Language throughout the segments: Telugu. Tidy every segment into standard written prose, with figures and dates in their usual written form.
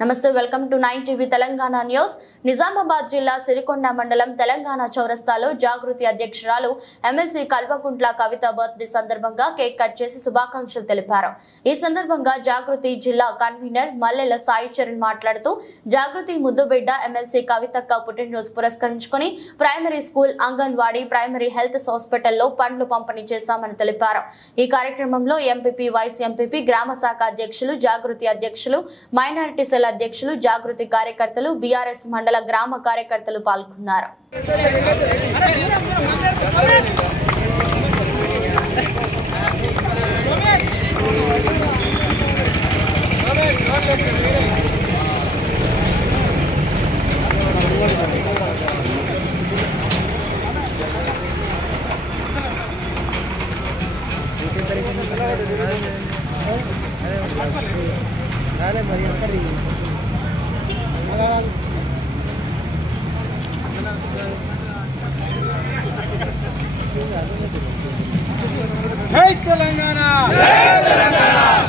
నమస్తే welcome to 9 TV Telangana news. Nizamabad జిల్లా సిరికొండ మండలం తెలంగాణ చౌరస్తాలో జాగృతి అధ్యక్షురాలు ఎమ్మెల్సీ కల్వకుంట్ల కవిత బర్త్డే సందర్భంగా కేక్ కట్ చేసి శుభాకాంక్షలు తెలిపారు. ఈ సందర్భంగా జాగృతి జిల్లా కన్వీనర్ మల్లెల సాయి చరణ్ మాట్లాడుతూ జాగృతి ముద్దుబిడ్డ ఎమ్మెల్సీ కవితక్క పుట్టినరోజు పురస్కరించుకుని primary school, anganwadi, primary health హాస్పిటల్లో పండ్లు పంపిణీ చేశామని తెలిపారు. ఈ కార్యక్రమంలో ఎంపీపీ, వైస్ ఎంపీపీ, గ్రామ శాఖ అధ్యక్షులు, జాగృతి అధ్యక్షులు, మైనారిటీ సెల్ అధ్యక్షులు, జాగృతి కార్యకర్తలు, బీఆర్ఎస్ మండల గ్రామ కార్యకర్తలు పాల్గొన్నారు. జై తెలంగాణ,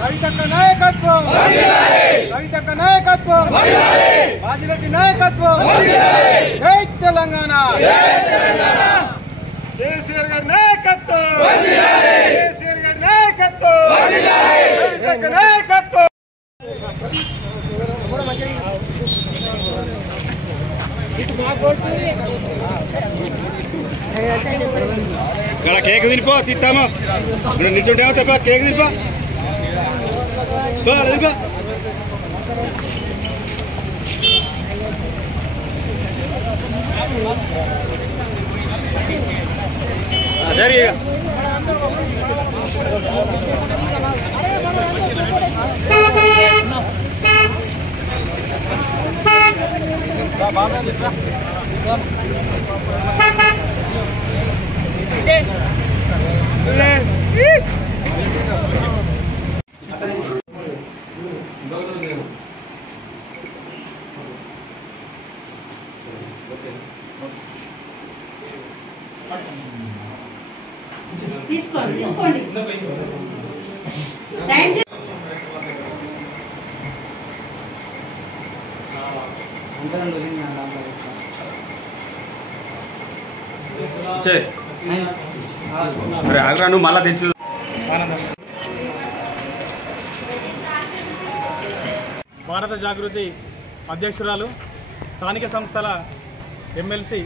కవితక్క నాయకత్వం, కవితక్క నాయకత్వం, బాజిరెడ్డి నాయకత్వం. జై తెలంగాణ, కేసీఆర్ గారి నాయకత్వం, కేసీఆర్ గారి నాయకత్వం, కవితక్క నాయకత్వం. ఇక్కడ కేక్ తినిపో, తీస్తామా నిల్చుంటేమో తప్ప కేక్ తినిపో, తినిపో. సరే తీసుకోండి. అరే ఆగ్రా, నువ్వు మళ్ళా తెచ్చు. భారత జాగృతి అధ్యక్షురాలు, స్థానిక సంస్థల ఎమ్మెల్సీ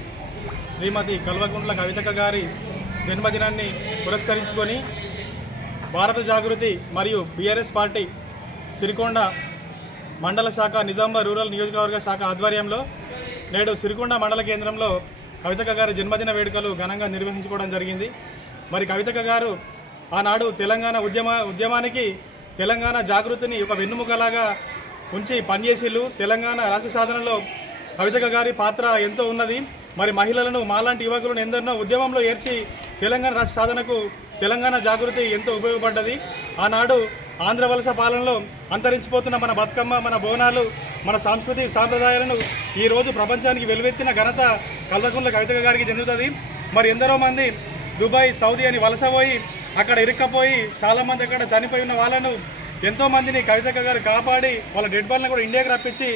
శ్రీమతి కల్వకుంట్ల కవితక్క గారి జన్మదినాన్ని పురస్కరించుకొని భారత జాగృతి మరియు బీఆర్ఎస్ పార్టీ సిరికొండ మండల శాఖ, నిజామాబాద్ రూరల్ నియోజకవర్గ శాఖ ఆధ్వర్యంలో నేడు సిరికొండ మండల కేంద్రంలో కవితక్క గారి జన్మదిన వేడుకలు ఘనంగా నిర్వహించుకోవడం జరిగింది. మరి కవితక్క గారు ఆనాడు తెలంగాణ ఉద్యమానికి, తెలంగాణ జాగృతిని ఒక వెన్నుముకలాగా ఉంచి పనిచేసిళ్ళు. తెలంగాణ రాష్ట్ర సాధనలో కవితక్క గారి పాత్ర ఎంతో ఉన్నది. మరి మహిళలను, మాలాంటి యువకులను ఎందరినో ఉద్యమంలో ఏర్చి తెలంగాణ రాష్ట్ర సాధనకు తెలంగాణ జాగృతి ఎంతో ఉపయోగపడ్డది. ఆనాడు ఆంధ్ర వలస పాలనలో అంతరించిపోతున్న మన బతుకమ్మ, మన బోనాలు, మన సంస్కృతి సాంప్రదాయాలను ఈరోజు ప్రపంచానికి వెలువెత్తిన ఘనత కల్వకుంట్ల కవితక్క గారికి చెందుతుంది. మరి ఎందరో మంది దుబాయ్, సౌదీ అని వలస పోయి అక్కడ ఇరుక్కపోయి చాలామంది అక్కడ చనిపోయి ఉన్న వాళ్ళను, ఎంతోమందిని కవితక్క గారు కాపాడి వాళ్ళ డెడ్ బాల్ని కూడా ఇండియాకి రప్పించి